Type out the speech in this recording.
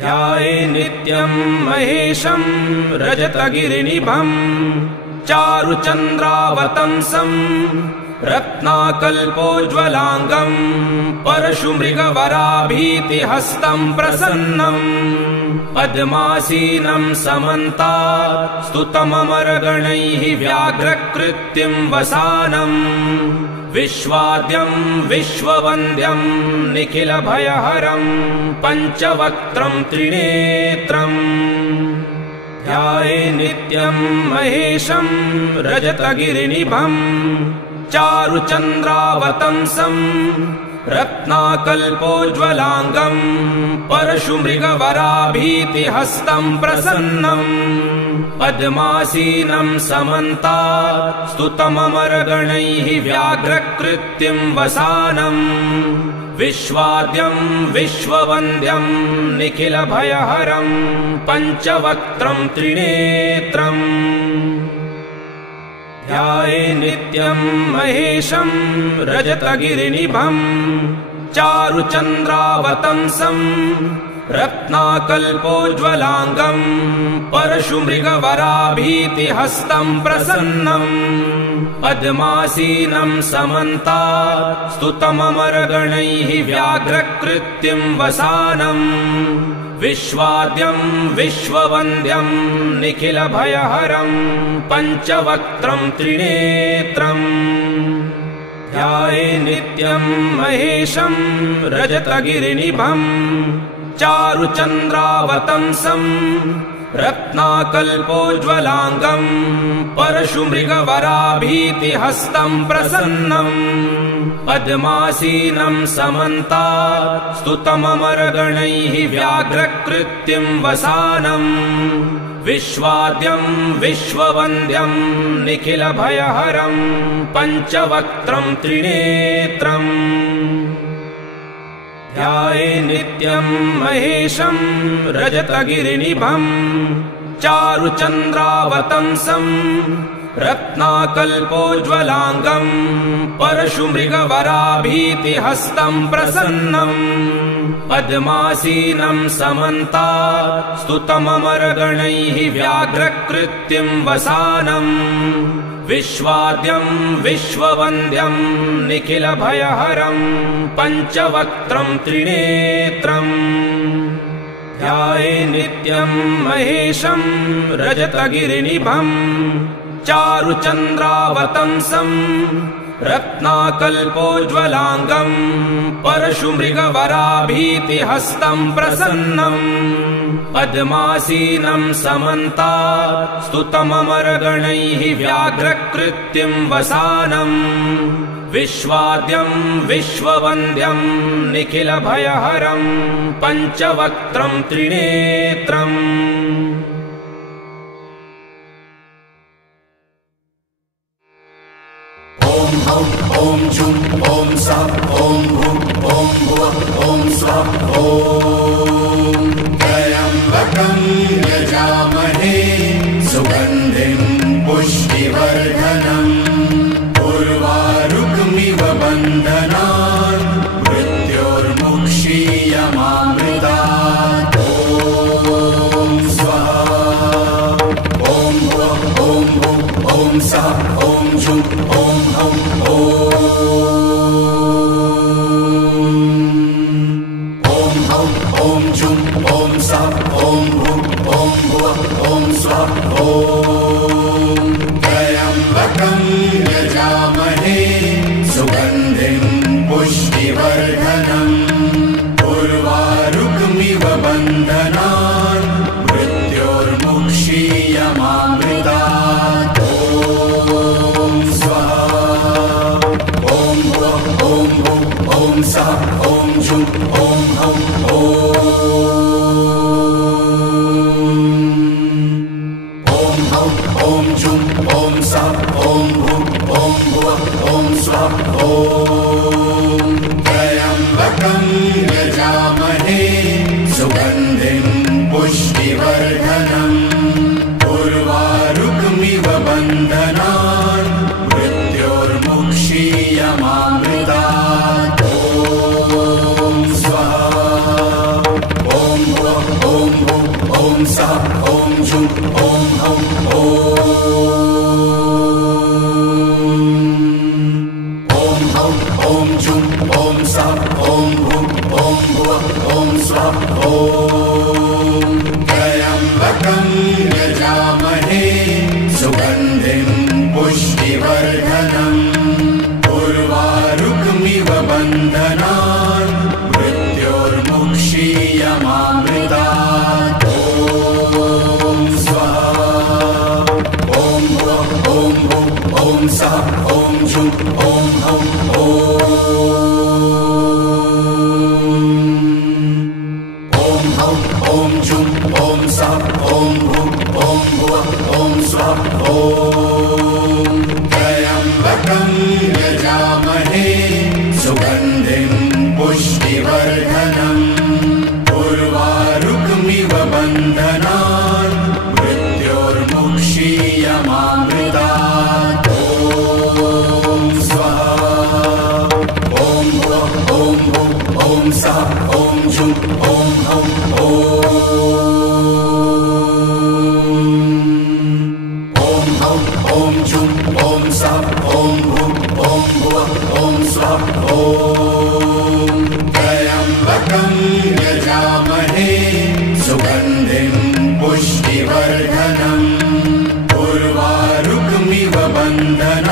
ध्याये नित्यं महेशं रजतगिरिनिभं चारुचन्द्रावतंसं रत्नाकल्पोज्ज्वलाङ्गं परशुमृगवराभीतिहस्तं प्रसन्नं पद्मासीनं समन्तात् स्तुतममरगणैः व्याघ्रकृत्यं वसानं विश्वाद्यं विश्ववन्द्यं निखिलभयहरं पञ्चवक्त्रं त्रिनेत्रम् ध्याये नित्यं महेशं रजतगिरिनिभं चारुचन्द्रावतंसं रत्नाकल्पोज्ज्वलाङ्गं परशुमृगवराभीतिहस्तं प्रसन्नं पद्मासीनं समन्तात् स्तुतममरगणैः व्याघ्रकृत्यं वसानं विश्वाद्यं विश्ववन्द्यं निखिलभयहरं पञ्चवक्त्रं त्रिनेत्रम् ध्याये नित्यं महेशं रजतगिरिनिभं चारुचन्द्रावतंसं रत्नाकल्पोज्ज्वलाङ्गं परशुमृगवराभीतिहस्तं प्रसन्नं पद्मासीनं समन्तात् स्तुतममरगणैः व्याघ्रकृत्यं वसानं विश्वाद्यं विश्ववन्द्यं निखिलभयहरं पञ्चवक्त्रं त्रिनेत्रम् ध्याये नित्यं महेशं रजतगिरिनिभं चारुचन्द्रावतंसं रत्नाकल्पोज्ज्वलाङ्गं परशुमृगवराभीतिहस्तं प्रसन्नं पद्मासीनं समन्तात् स्तुतममरगणैः व्याघ्रकृत्यं वसानं विश्वाद्यं विश्ववन्द्यं निखिलभयहरं पञ्चवक्त्रं त्रिनेत्रम् ध्याये नित्यं महेशं रजतगिरिनिभं चारुचन्द्रावतंसं रत्नाकल्पोज्ज्वलाङ्गं परशुमृगवराभीतिहस्तं प्रसन्नं पद्मासीनं समन्तात् स्तुतममरगणैः व्याघ्रकृत्यं वसानं विश्वाद्यं विश्ववन्द्यं निखिलभयहरं पञ्चवक्त्रं त्रिनेत्रम् ध्याये नित्यं महेशं रजतगिरिनिभं चारुचन्द्रावतंसं रत्नाकल्पोज्ज्वलाङ्गं परशुमृगवराभीतिहस्तं प्रसन्नं पद्मासीनं समन्तात् स्तुतममरगणैः व्याघ्रकृत्यं वसानं विश्वाद्यं विश्ववन्द्यं निखिलभयहरं पञ्चवक्त्रं त्रिनेत्रम् ॐ जुं ॐ सा ॐ भुं ॐ भुवः ॐ स्वः ॐ त्र्यम्बकं यजामहे सुगन्धिं पुष्टिवर्धनम् उर्वारुकमिव बन्धनात् मृत्योर्मुक्षीयमामृतात् ॐ स्वाहा ॐ भुवः ॐ भुं ॐ सा ॐ जुं ॐ हौं ॐ जुं ॐ सा ॐ भुं ॐ भुवः ॐ स्वः ॐ त्र्यम्बकं यजामहे सुगन्धिं पुष्टिवर्धनम् उर्वारुकमिव बन्धनात् मृत्योर्मुक्षीयमामृतात् ॐ स्वाहा ॐ भुवः ॐ भुं ॐ सा ॐ जुं ॐ हौं ॐ जुं ॐ सा ॐ भुं ॐ भुवः ॐ स्वः ॐ त्र्यम्बकं यजामहे सुगन्धिं पुष्टिवर्धनम् उर्वारुकमिव बन्धनात् मृत्योर्मुक्षीयमामृतात् ॐ स्वाहा ॐ भुवः ॐ ॐ भुवः ॐ स्वः ॐ त्र्यम्बकं यजामहे सुगन्धिं पुष्टिवर्धनम् उर्वारुकमिव बन्धनान् मृत्योर्मुक्षीयमामृतात् ॐ स्वाहा ॐ भुवः ॐ भुः ॐ सः ॐ जुं ॐ हौं ॐ जुं ॐ सः ॐ भुः ॐ भुवः ॐ स्वः ॐ त्र्यम्बकं यजामहे सुगन्धिं पुष्टिवर्धनम् उर्वारुकमिव बन्धनान् मृत्योर्मुक्षीयमामृतात् ॐ स्वाहा ॐ भुवः ॐ भुः ॐ सः ॐ जुं ॐ हौं ॐ जुं ॐ सः ॐ भुः ॐ भुवः ॐ स्वः ॐ त्र्यम्बकं यजामहे सुगन्धिं पुष्टिवर्धनम् उर्वारुकमिव बन्धनान्